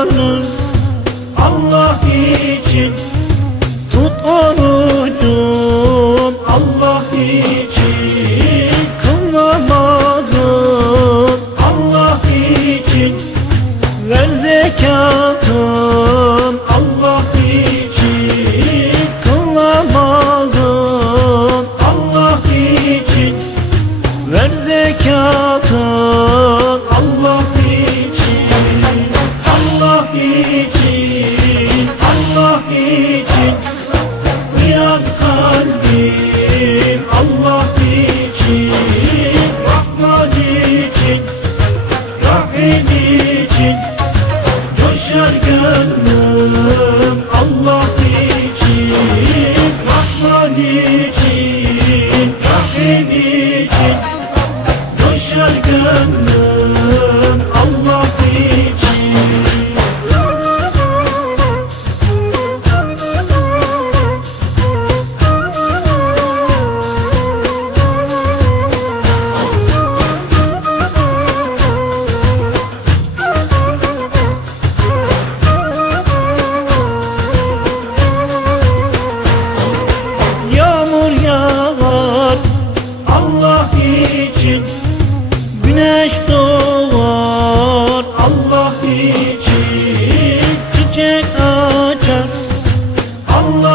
canım Allah için senin için. Allah için. Rahman için.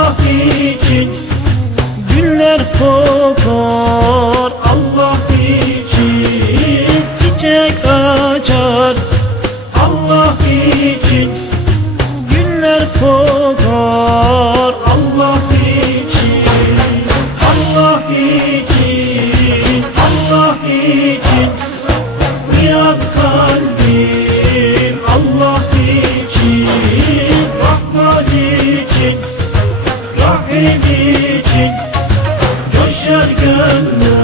Allah için Güller kokar Allah için Çiçek açar. Allah için Güller kokar. gönlüm.